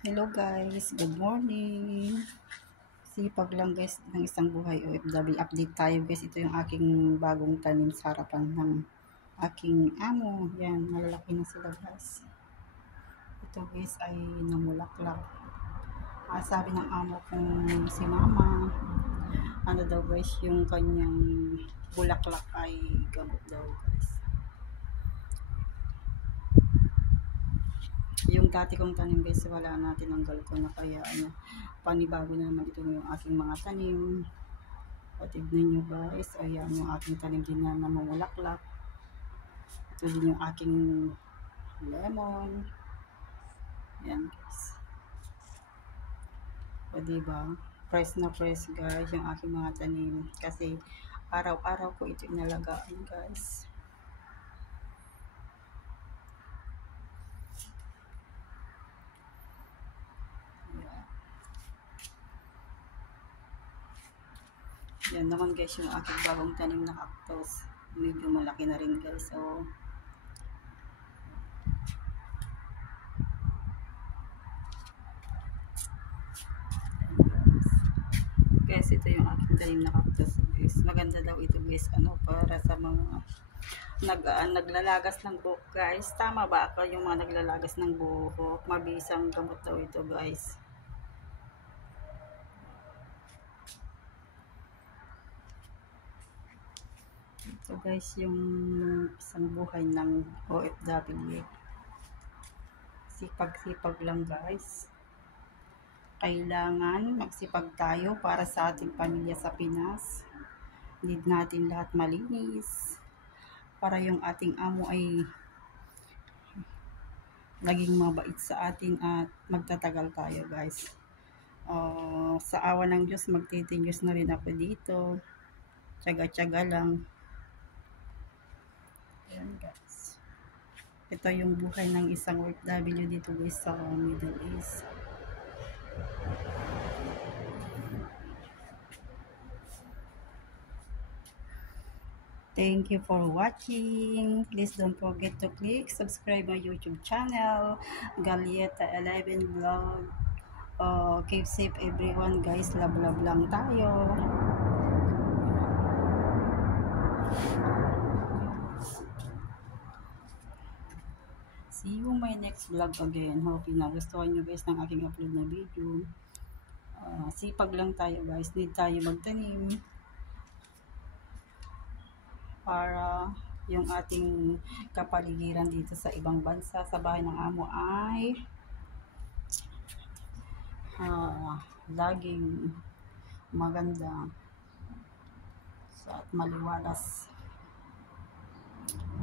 Hello guys, good morning. Sipag lang guys ng isang buhay OFW. Update tayo guys. Ito yung aking bagong tanim sa harapan ng aking amo. Yan, malalaki na sila guys. Ito guys ay namulaklak. Sabi ng amo kong si mama, ano daw guys, yung kanyang bulaklak ay gamot daw guys. Yung dati kong tanim guys, wala na, tinanggal ko na, kaya ano, panibago na naman ito yung aking mga tanim. Tignan nyo guys, ayan yung aking tanim din na namumulaklak. Ito din yung aking lemon. Ayan guys. O diba, fresh na fresh guys yung aking mga tanim. Kasi araw-araw ko ito inalagaan guys. Yan naman guys yung aking bagong tanim na cactus. Medyo malaki na rin guys. So, guys, ito yung aking tanim na cactus guys. Maganda daw ito guys, ano, para sa mga naglalagas ng buhok guys. Tama ba ako yung mga naglalagas ng buhok? Mabisang gamot daw ito guys. Ito guys yung isang buhay ng OFW. Sipag-sipag lang guys. Kailangan magsipag tayo para sa ating pamilya sa Pinas. Need natin lahat malinis para yung ating amo ay naging mabait sa atin at magtatagal tayo guys. Sa awa ng Diyos, magtitinyos na rin ako dito. Tsaga-tsaga lang. Ayan guys. Ito yung buhay ng isang OFW dito guys sa Middle East. Thank you for watching. Please don't forget to click subscribe my YouTube channel, Galieta 11 Vlog. Keep safe everyone guys. Love lang tayo. See you my next vlog again. Hope nagustuhan nyo guys ng aking upload na video. Sipag lang tayo guys. Need tayo magtanim para yung ating kapaligiran dito sa ibang bansa, sa bahay ng amo ay laging maganda at maliwalas.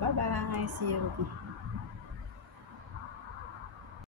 Bye bye, see you.